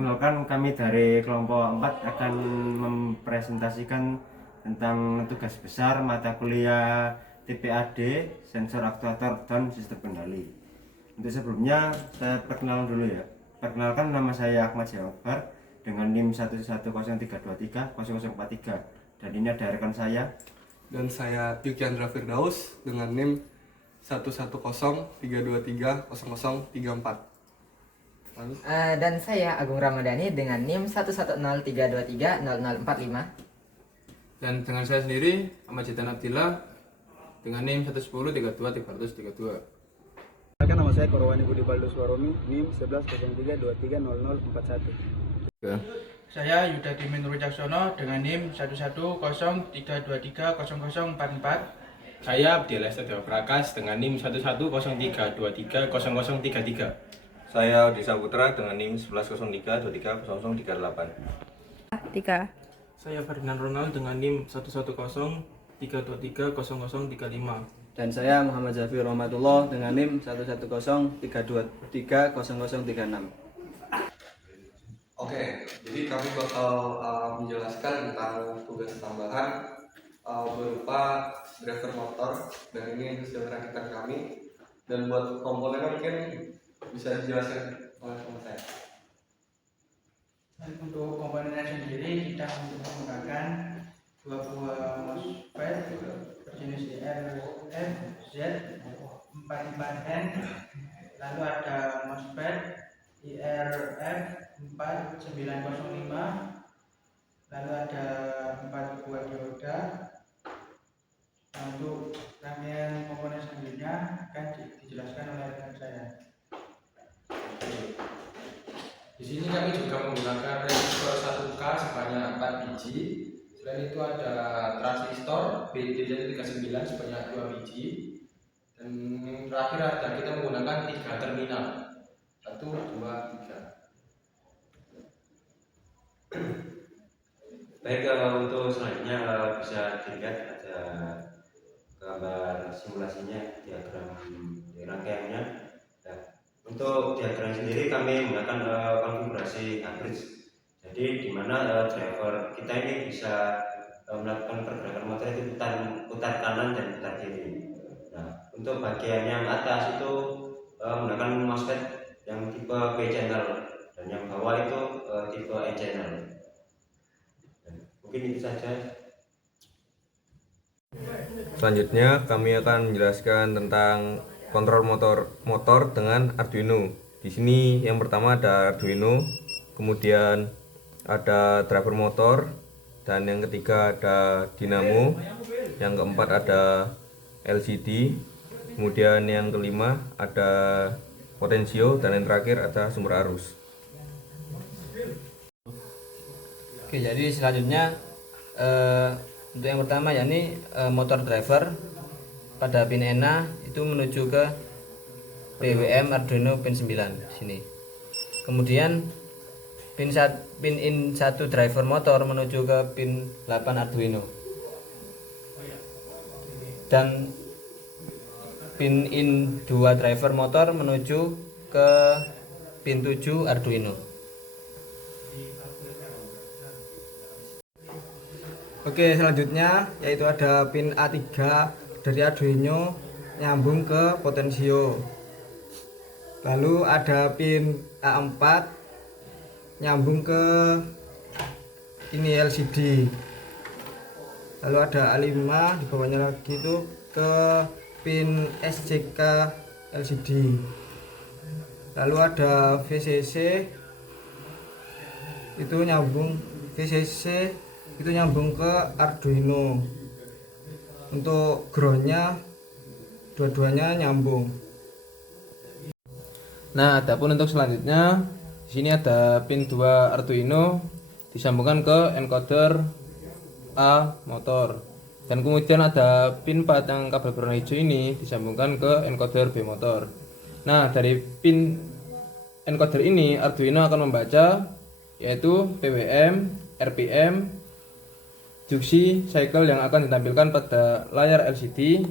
Perkenalkan, kami dari kelompok 4 akan mempresentasikan tentang tugas besar mata kuliah TPAD, sensor aktuator dan sistem kendali. Untuk sebelumnya, saya perkenalan dulu ya. Perkenalkan, nama saya Ahmad Jawabar dengan NIM 11032300043, dan ini ada rekan saya. Dan saya Yukiandra Firdaus dengan NIM 11032300034. Dan saya Agung Ramadhani dengan NIM 11032300045. Dan dengan saya sendiri, Ahmad Jitan Abdillah dengan NIM 11032300332. Nama saya Korwani Budi Baldus Waromi, NIM 1103230041. Saya Yuda Dimin Rujaksono dengan NIM 11032300044. Saya Abdiel Estedewa Prakas dengan NIM 11032300033. Saya Disa Putra dengan NIM 1103230038. 3. Saya Ferdinand Ronald dengan NIM 11032300035. Dan saya Muhammad Zafir Rahmatullah dengan NIM 11032300036. Oke, jadi kami bakal menjelaskan tentang tugas tambahan berupa driver motor, dan ini hasil rakitan kami. Dan buat komponennya mungkin bisa dijelaskan oleh teman saya. Untuk komponennya sendiri kita menggunakan dua buah MOSFET berjenis IRF Z44N, lalu ada MOSFET IRF 4905, lalu ada 4 buah dioda. Untuk rangkaian komponen selanjutnya akan dijelaskan oleh rekan saya. Di sini kami juga menggunakan resistor 1K sebanyak 4 biji. Selain itu ada transistor BD39 sebanyak 2 biji. Dan yang terakhir ada kita menggunakan 3 terminal. 1, 2, 3. Baik, untuk selanjutnya bisa dilihat ada gambar simulasinya, diagram rangkaiannya. Nah, untuk diagram sendiri kami menggunakan konfigurasi hybrid. Jadi di mana driver kita ini bisa melakukan pergerakan motor itu putar kanan dan putar kiri. Nah, untuk bagian yang atas itu menggunakan MOSFET yang tipe P channel, dan yang bawah itu tipe N channel. Mungkin itu saja. Selanjutnya kami akan menjelaskan tentang kontrol motor dengan Arduino. Di sini yang pertama ada Arduino, kemudian ada driver motor, dan yang ketiga ada dinamo, yang keempat ada LCD, kemudian yang kelima ada potensio, dan yang terakhir ada sumber arus. Oke, jadi selanjutnya untuk yang pertama yakni motor driver pada pin ENA itu menuju ke PWM Arduino pin 9 sini. Kemudian pin in 1 driver motor menuju ke pin 8 Arduino. Dan pin in 2 driver motor menuju ke pin 7 Arduino. Oke, selanjutnya yaitu ada pin A3 dari Arduino nyambung ke potensio. Lalu ada pin A4 nyambung ke ini LCD. Lalu ada A5 di bawahnya lagi itu ke pin SCK LCD. Lalu ada VCC itu nyambung ke Arduino. Untuk groundnya dua-duanya nyambung. Nah, adapun untuk selanjutnya di sini ada pin 2 Arduino disambungkan ke encoder A motor. Dan kemudian ada pin 4 yang kabel berwarna hijau ini disambungkan ke encoder B motor. Nah, dari pin encoder ini Arduino akan membaca yaitu PWM, RPM, duty cycle yang akan ditampilkan pada layar LCD.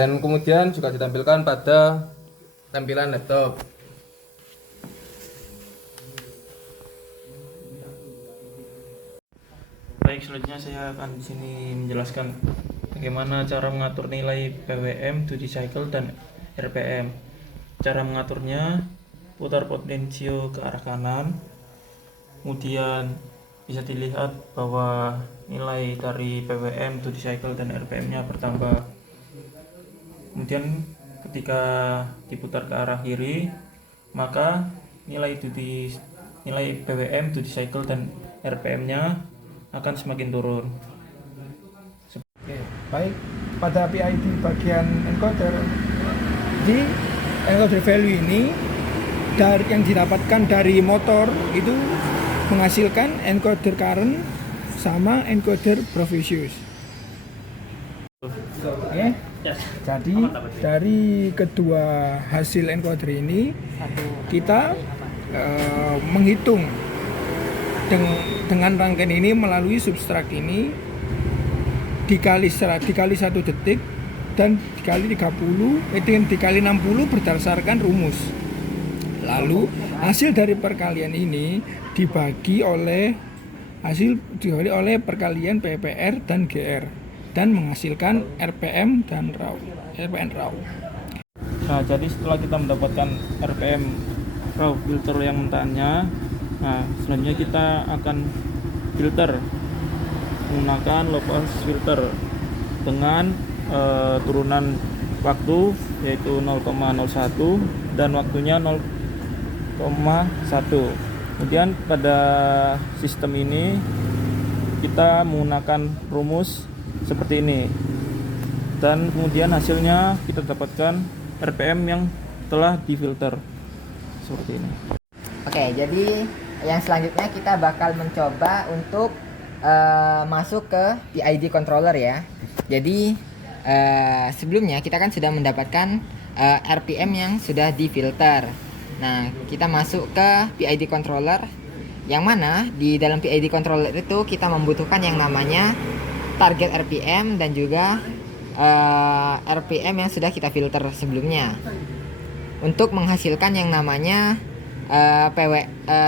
Dan kemudian juga ditampilkan pada tampilan laptop. Baik, selanjutnya saya akan di sini menjelaskan bagaimana cara mengatur nilai PWM, duty cycle, dan RPM. Cara mengaturnya, putar potensio ke arah kanan, kemudian bisa dilihat bahwa nilai dari PWM, duty cycle, dan RPM-nya bertambah. Kemudian ketika diputar ke arah kiri, maka nilai PWM, duty cycle, dan RPM-nya akan semakin turun. Oke, baik, pada PID bagian encoder, di encoder value ini yang didapatkan dari motor itu menghasilkan encoder current sama encoder Brovisius. Oke, jadi dari kedua hasil encoder ini kita menghitung dengan rangkaian ini melalui substrak ini dikali 1 detik dan dikali 60 berdasarkan rumus. Lalu hasil dari perkalian ini dibagi oleh perkalian PPR dan GR dan menghasilkan RPM dan RAW. Nah, jadi setelah kita mendapatkan RPM raw filter yang mentahnya, nah selanjutnya kita akan filter menggunakan low pass filter dengan turunan waktu yaitu 0,01 dan waktunya 0,1. Kemudian pada sistem ini kita menggunakan rumus seperti ini dan kemudian hasilnya kita dapatkan RPM yang telah difilter seperti ini. Oke, jadi yang selanjutnya kita bakal mencoba untuk masuk ke PID controller ya. Jadi sebelumnya kita kan sudah mendapatkan RPM yang sudah difilter. Nah, kita masuk ke PID controller, yang mana di dalam PID controller itu kita membutuhkan yang namanya target RPM dan juga RPM yang sudah kita filter sebelumnya untuk menghasilkan yang namanya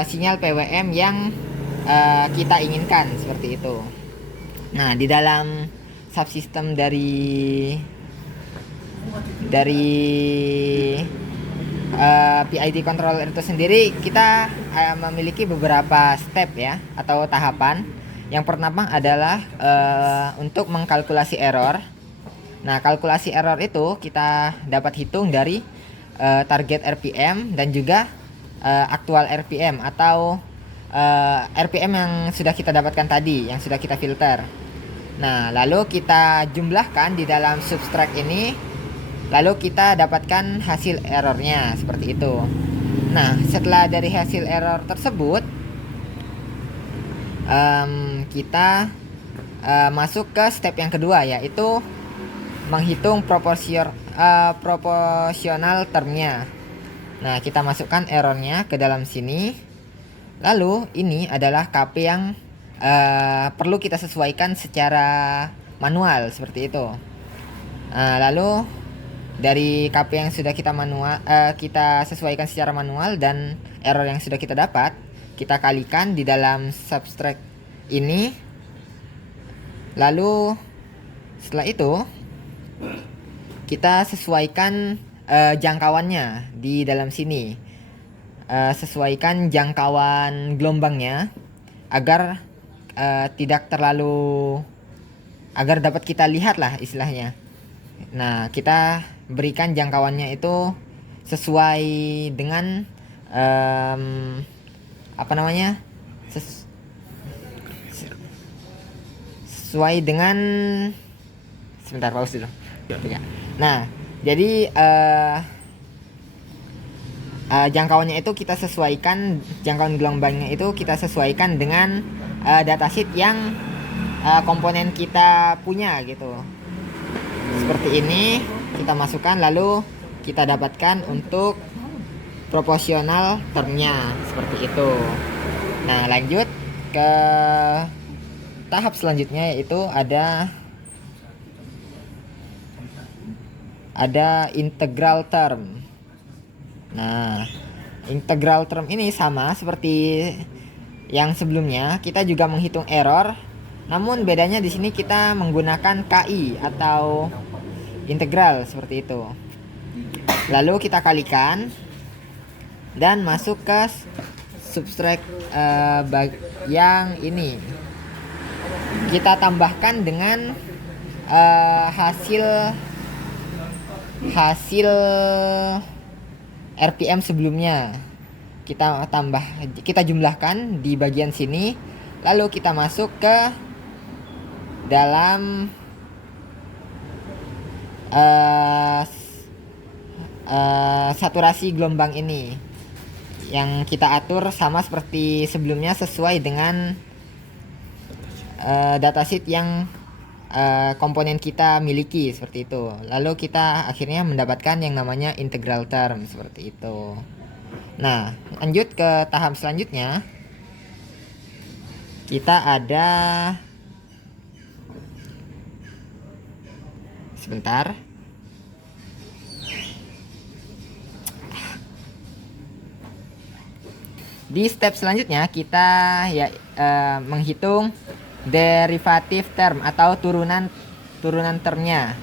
sinyal PWM yang kita inginkan, seperti itu. Nah, di dalam subsistem dari PID controller itu sendiri kita memiliki beberapa step ya atau tahapan. Yang pertama adalah untuk mengkalkulasi error. Nah, kalkulasi error itu kita dapat hitung dari target RPM dan juga aktual RPM atau RPM yang sudah kita dapatkan tadi, yang sudah kita filter. Nah, lalu kita jumlahkan di dalam subtract ini, lalu kita dapatkan hasil errornya seperti itu. Nah, setelah dari hasil error tersebut, kita masuk ke step yang kedua, yaitu menghitung proporsional termnya. Nah, kita masukkan errornya ke dalam sini. Lalu ini adalah KP yang perlu kita sesuaikan secara manual seperti itu. Lalu dari KP yang sudah kita sesuaikan secara manual dan error yang sudah kita dapat, kita kalikan di dalam subtract ini. Lalu setelah itu kita sesuaikan jangkauannya di dalam sini. Sesuaikan jangkauan gelombangnya agar agar dapat kita lihat lah istilahnya. Nah, kita berikan jangkauannya itu sesuai dengan sesuai dengan, sebentar, pause dulu. Nah, jadi jangkauannya itu kita sesuaikan, jangkauan gelombangnya itu kita sesuaikan dengan datasheet yang komponen kita punya gitu. Seperti ini kita masukkan, lalu kita dapatkan untuk proporsional termnya seperti itu. Nah, lanjut ke tahap selanjutnya, yaitu ada integral term. Nah, integral term ini sama seperti yang sebelumnya, kita juga menghitung error. Namun bedanya di sini kita menggunakan KI atau integral seperti itu. Lalu kita kalikan dan masuk ke subtract yang ini. Kita tambahkan dengan hasil RPM sebelumnya. Kita jumlahkan di bagian sini, lalu kita masuk ke dalam saturasi gelombang ini yang kita atur sama seperti sebelumnya sesuai dengan datasheet yang komponen kita miliki seperti itu. Lalu kita akhirnya mendapatkan yang namanya integral term seperti itu. Nah, lanjut ke tahap selanjutnya. Kita ada sebentar. Di step selanjutnya kita menghitung derivative term atau turunan termnya.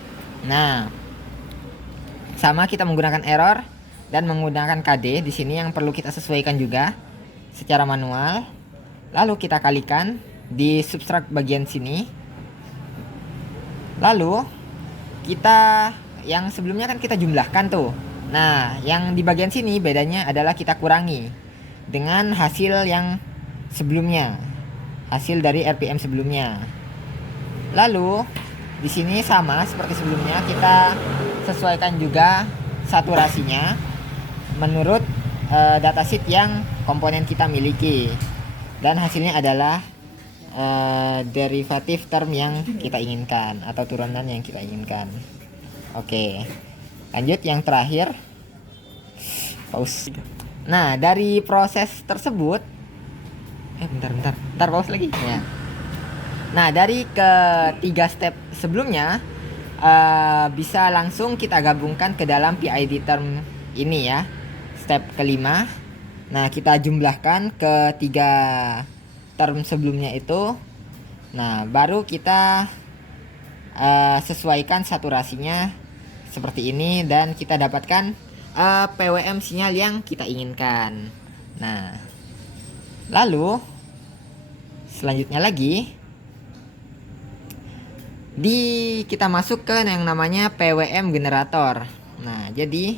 Nah, sama kita menggunakan error dan menggunakan KD di sini yang perlu kita sesuaikan juga secara manual. Lalu kita kalikan di subtract bagian sini. Lalu kita yang sebelumnya kan kita jumlahkan tuh. Nah, yang di bagian sini bedanya adalah kita kurangi dengan hasil yang sebelumnya. Hasil dari RPM sebelumnya. Lalu di sini sama seperti sebelumnya, kita sesuaikan juga saturasinya menurut datasheet yang komponen kita miliki, dan hasilnya adalah derivative term yang kita inginkan atau turunan yang kita inginkan. Oke, lanjut yang terakhir, pause. Nah, dari proses tersebut bentar pause lagi ya. Nah, dari ketiga step sebelumnya bisa langsung kita gabungkan ke dalam PID term ini ya. Step kelima. Nah, kita jumlahkan ketiga term sebelumnya itu. Nah, baru kita sesuaikan saturasinya seperti ini dan kita dapatkan PWM sinyal yang kita inginkan. Nah, lalu selanjutnya lagi kita masuk ke yang namanya PWM generator. Nah, jadi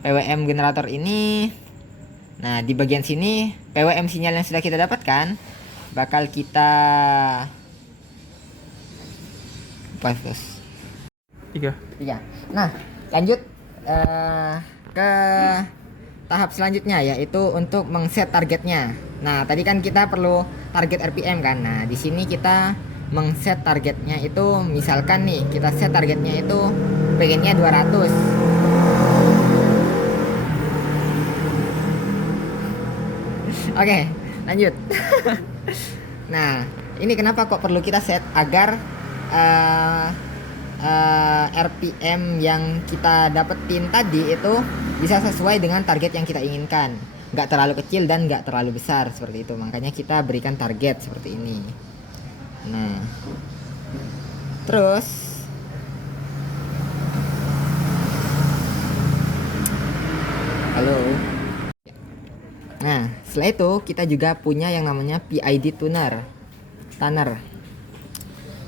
PWM generator ini, nah di bagian sini PWM sinyal yang sudah kita dapatkan bakal kita tiga. Nah, lanjut ke tahap selanjutnya, yaitu untuk mengset targetnya. Nah, tadi kan kita perlu target RPM kan. Nah, di sini kita mengset targetnya itu, misalkan nih kita set targetnya itu pengennya 200. Oke, lanjut. Nah, ini kenapa kok perlu kita set agar RPM yang kita dapetin tadi itu bisa sesuai dengan target yang kita inginkan, nggak terlalu kecil dan nggak terlalu besar seperti itu. Makanya kita berikan target seperti ini. Nah, terus halo. Nah, setelah itu kita juga punya yang namanya PID tuner,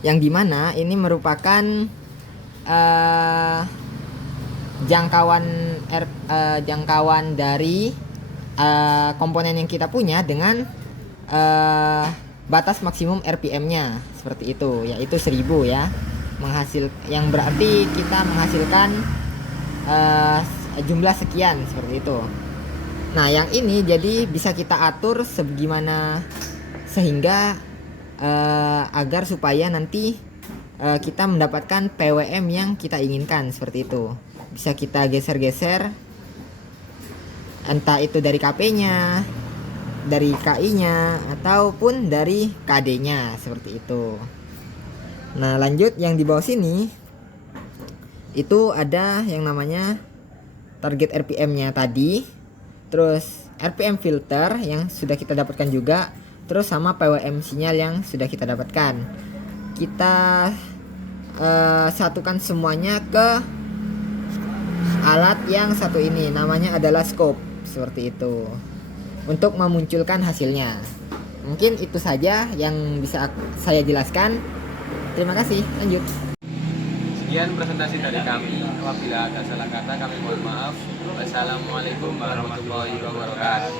yang dimana ini merupakan jangkauan dari komponen yang kita punya dengan batas maksimum RPM-nya seperti itu, yaitu 1000 ya. Yang berarti kita menghasilkan jumlah sekian seperti itu. Nah, yang ini jadi bisa kita atur sebagaimana sehingga agar supaya nanti kita mendapatkan PWM yang kita inginkan seperti itu. Bisa kita geser-geser, entah itu dari KP-nya, dari KI-nya, ataupun dari KD-nya seperti itu. Nah, lanjut yang di bawah sini itu ada yang namanya target RPM-nya tadi, terus RPM filter yang sudah kita dapatkan juga, terus sama PWM sinyal yang sudah kita dapatkan. Kita satukan semuanya ke alat yang satu ini, namanya adalah scope, seperti itu, untuk memunculkan hasilnya. Mungkin itu saja yang bisa saya jelaskan. Terima kasih, lanjut. Sekian presentasi dari kami. Apabila ada salah kata kami mohon maaf. Wassalamualaikum warahmatullahi wabarakatuh.